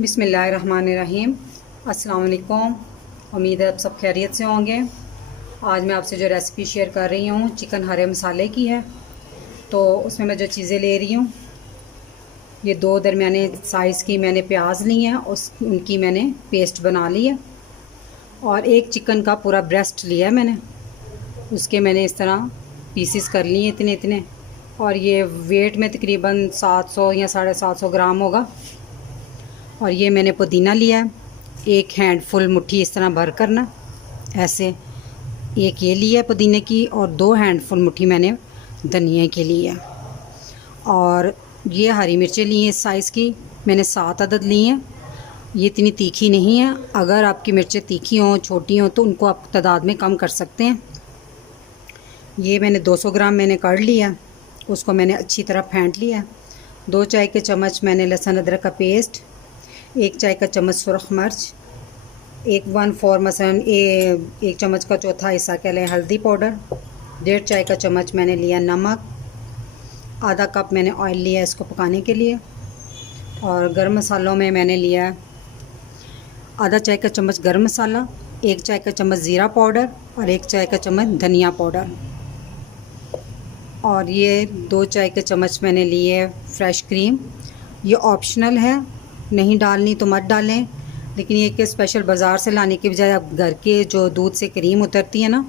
बिस्मिल्लाहिर्रहमानिर्रहीम। अस्सलाम वालेकुम। उम्मीद है आप सब खैरियत से होंगे। आज मैं आपसे जो रेसिपी शेयर कर रही हूँ चिकन हरे मसाले की है। तो उसमें मैं जो चीज़ें ले रही हूँ, ये 2 दरमियाने साइज़ की मैंने प्याज ली हैं, उनकी मैंने पेस्ट बना ली है। और एक चिकन का पूरा ब्रेस्ट लिया है मैंने, उसके मैंने इस तरह पीसेस कर लिए इतने इतने। और ये वेट में तकरीबन 700 या 750 ग्राम होगा। और ये मैंने पुदीना लिया है, एक हैंडफुल मुट्ठी इस तरह भर करना ऐसे। एक ये लिया है पुदीने की, और 2 हैंडफुल मुट्ठी मैंने धनिया की ली है। और ये हरी मिर्चें ली हैं इस साइज़ की, मैंने 7 अदद ली हैं। ये इतनी तीखी नहीं है, अगर आपकी मिर्चें तीखी हों छोटी हों तो उनको आप तादाद में कम कर सकते हैं। ये मैंने 200 ग्राम मैंने कर लिया, उसको मैंने अच्छी तरह फेंट लिया। 2 चाय के चम्मच मैंने लहसुन अदरक का पेस्ट, 1 चाय का चम्मच सुरख मिर्च, 1/4 मसलन 1 चम्मच का चौथा हिस्सा कह लें हल्दी पाउडर, 1.5 चाय का चम्मच मैंने लिया नमक, आधा कप मैंने ऑयल लिया इसको पकाने के लिए। और गरम मसालों में मैंने लिया आधा चाय का चम्मच गरम मसाला, 1 चाय का चम्मच ज़ीरा पाउडर और 1 चाय का चम्मच धनिया पाउडर। और ये 2 चाय के चम्मच मैंने लिए फ्रेश क्रीम। ये ऑप्शनल है, नहीं डालनी तो मत डालें, लेकिन ये कि स्पेशल बाज़ार से लाने के बजाय आप घर के जो दूध से क्रीम उतरती है ना,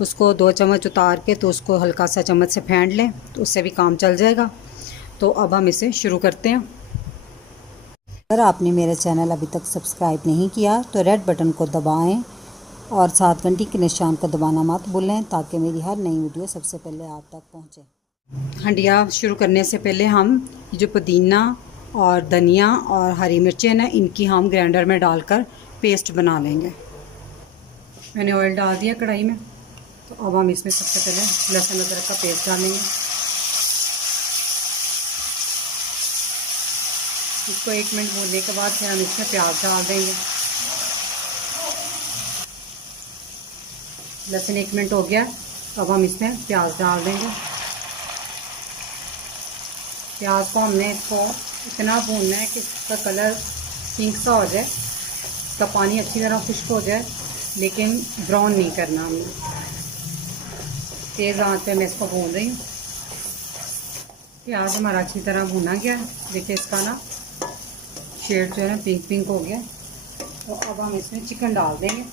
उसको 2 चम्मच उतार के तो उसको हल्का सा चम्मच से फेंट लें तो उससे भी काम चल जाएगा। तो अब हम इसे शुरू करते हैं। अगर आपने मेरा चैनल अभी तक सब्सक्राइब नहीं किया तो रेड बटन को दबाएं और साथ घंटी के निशान को दबाना मत भूलें, ताकि मेरी हर नई वीडियो सबसे पहले आप तक पहुंचे। हंडिया शुरू करने से पहले हम जो पुदीना और धनिया और हरी मिर्चें ना, इनकी हम ग्राइंडर में डालकर पेस्ट बना लेंगे। मैंने ऑयल डाल दिया कढ़ाई में, तो अब हम इसमें सबसे पहले लहसुन अदरक का पेस्ट डालेंगे। इसको 1 मिनट भूनने के बाद फिर हम इसमें प्याज डाल देंगे। लहसुन 1 मिनट हो गया, अब हम इसमें प्याज डाल देंगे। प्याज को हमने इसको इतना भूनना है कि इसका कलर पिंक सा हो जाए, इसका पानी अच्छी तरह खुश्क हो जाए, लेकिन ब्राउन नहीं करना हमने। तेज़ आंच पे मैं इसको भून रही हूँ। प्याज हमारा अच्छी तरह भुना गया, देखिए इसका ना शेड जो है ना पिंक पिंक हो गया। तो अब हम इसमें चिकन डाल देंगे।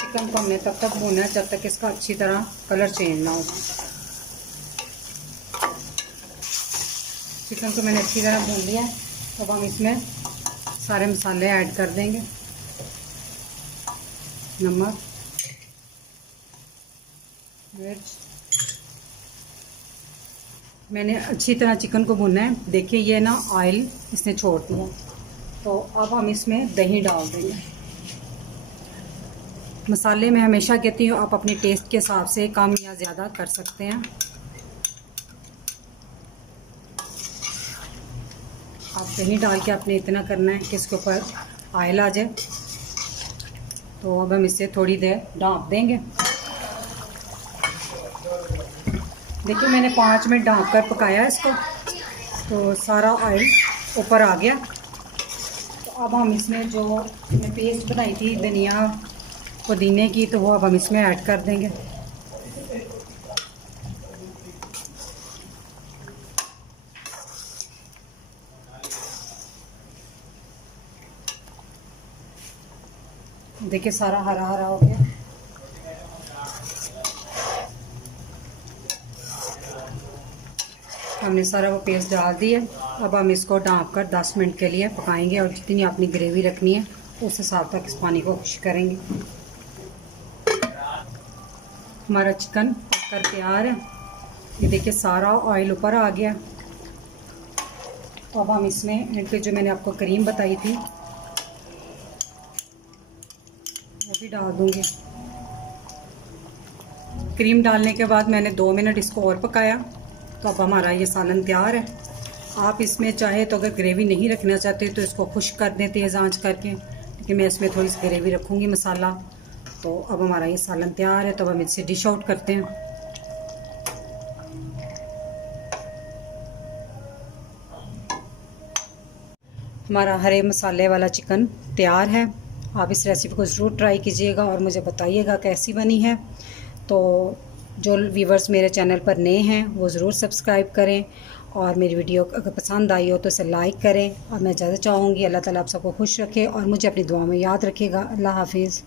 चिकन को हमने तब तक भूनना है जब तक इसका अच्छी तरह कलर चेंज ना हो। चिकन को मैंने अच्छी तरह भून लिया है, अब हम इसमें सारे मसाले ऐड कर देंगे। नमक, मिर्च, मैंने अच्छी तरह चिकन को भुनना है। देखिए ये ना ऑयल इसने छोड़ दिया, तो अब हम इसमें दही डाल देंगे। मसाले मैं हमेशा कहती हूँ आप अपने टेस्ट के हिसाब से कम या ज़्यादा कर सकते हैं। आप दही डाल के आपने इतना करना है कि इसके ऊपर ऑयल आ जाए। तो अब हम इसे थोड़ी देर ढाँप देंगे। देखिए मैंने 5 मिनट ढाँप कर पकाया इसको, तो सारा ऑयल ऊपर आ गया। तो अब हम इसमें जो मैंने पेस्ट बनाई थी धनिया पुदीने की, तो वो अब हम इसमें ऐड कर देंगे। देखिए सारा हरा हरा हो गया। हमने सारा वो पेस्ट डाल दिया। अब हम इसको ढाँप कर 10 मिनट के लिए पकाएंगे, और जितनी अपनी ग्रेवी रखनी है उस हिसाब तक इस पानी को खुश करेंगे। हमारा चिकन पककर तैयार है। ये देखिए सारा ऑयल ऊपर आ गया। तो अब हम इसमें एंड पे जो मैंने आपको क्रीम बताई थी वो भी डाल दूँगी। क्रीम डालने के बाद मैंने 2 मिनट इसको और पकाया। तो अब हमारा ये सालन तैयार है। आप इसमें चाहे तो अगर ग्रेवी नहीं रखना चाहते तो इसको खुश्क कर दें तेज़ आंच करके, लेकिन मैं इसमें थोड़ी सी ग्रेवी रखूँगी मसाला। तो अब हमारा ये सालन तैयार है, तो अब हम इसे डिश आउट करते हैं। हमारा हरे मसाले वाला चिकन तैयार है। आप इस रेसिपी को ज़रूर ट्राई कीजिएगा और मुझे बताइएगा कैसी बनी है। तो जो व्यूवर्स मेरे चैनल पर नए हैं वो ज़रूर सब्सक्राइब करें और मेरी वीडियो अगर पसंद आई हो तो इसे लाइक करें। और मैं ज़्यादा चाहूँगी अल्लाह ताला आप सबको खुश रखे और मुझे अपनी दुआ में याद रखिएगा। अल्लाह हाफिज़।